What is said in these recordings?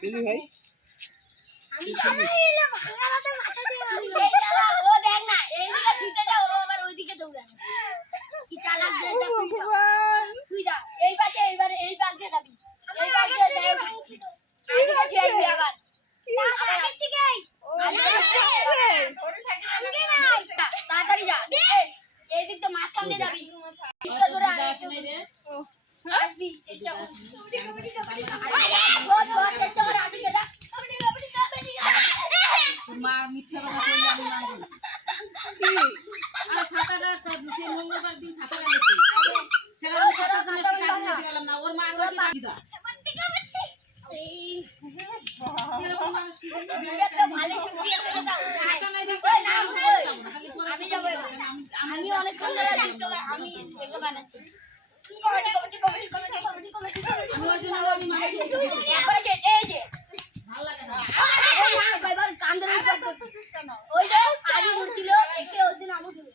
চিনি ভাই আমি ভাঙাতে মাথা দিয়ে ও দেখ না এইদিকে ছুটে যাও ও আবার ওইদিকে দৌড়ানো কি চালাক যেটা তুই যা এই পাশে এবারে এই পাশে যাবি এই পাশে যাও এইদিকে যাবি আবার আগে থেকে তাড়াতাড়ি যা এই দিক তো মাঝখান দিয়ে যাবি ধরে আসবি চেষ্টা কর চেষ্টা করে আদিকে যা মা মিথ্যা কথা কইলে আমি মানব আর সাতাটা সে মঙ্গলবার দিন সাতাটা গেছে সেটা আমি সাতার জন্য কাজে যেতে পারলাম না ওর মা আমাকে ডাকি দা আমি অনেক সুন্দর আমি এগুলো বানাচ্ছি আমি ওই জন্য আমি মাছ এই যে ভালো লাগে না এবার কান্দন ওই যে আগে উঠছিল একে ওই দিন আমু ছিল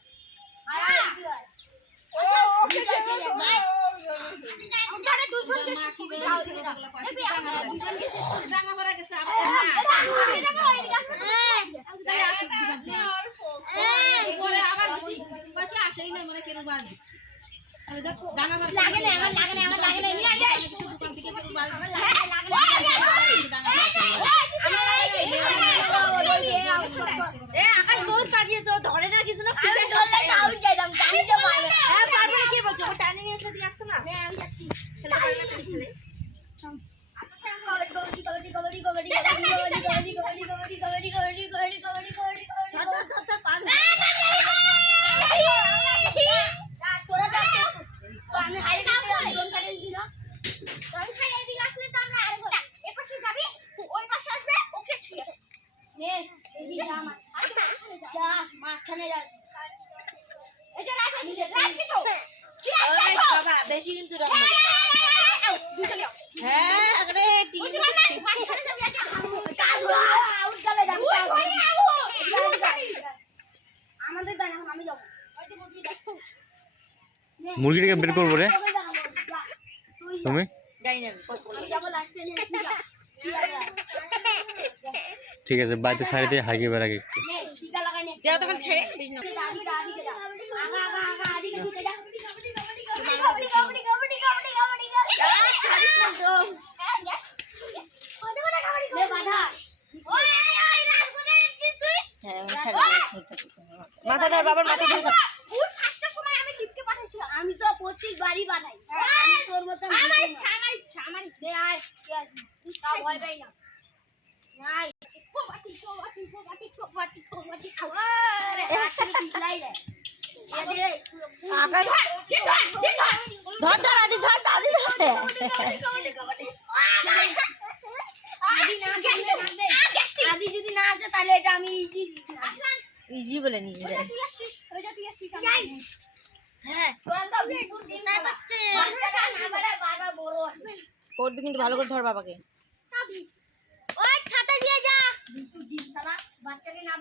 আসেই না মানে কেন বাড়ি লাগে না আমার লাগে না আমার লাগে না নিয়ে আয় দোকান থেকে কেন বাড়ি আকাশ বহুত কাজিয়েছে ও ধরে না কিছু না আমি ধরলে আউট যাইতাম জানি যে মারবে হ্যাঁ পারবে না কি বলছো ও টার্নিং এর সাথে আসতো না হ্যাঁ আমি যাচ্ছি খেলে পারবে না খেলে কবাডি কবাডি কবাডি কবাডি কবাডি কবাডি কবাডি কবাডি কবাডি কবাডি কবাডি কবাডি কবাডি ধর পারবে তোরা দেখ তো আমি হাইরে দোন কাটে দিছি না আমি খাই এদিকে আসলে তো আমরা আরে গোটা এই পাশে যাবি ওই পাশে আসবে ওকে ছুঁয়ে নে এদিকে যা যা মাঝখানে যা এই যে রাখ কি তো ওই বাবা বেশি কিন্তু রং হ্যাঁ আরে টিম আউট গেলে যাবি আমাদের দাঁড়া আমি যাব মুরগিটাকে বের করবো রে তুমি যাই না ঠিক আছে বাড়িতে ছাড়ি দিয়ে হাগি বেড়াকে একটু যাও তখন ছেড়ে দিস না ছাড়িস না তো হ্যাঁ মাথা ধর বাবার মাথা ধর আমি তো প্রত্যেক বাড়ি বানাই আমি তোর মতো আমার ইচ্ছা দে আয় ভয় পাই না নাই ধর ধর আদি ধর আদি ধরে আদি যদি না আসে তাহলে এটা আমি ইজি বলে নিয়ে যায় হ্যাঁ করবি কিন্তু ভালো করে ধর বাবাকে ওই ছাতা দিয়ে যা বাচ্চাকে না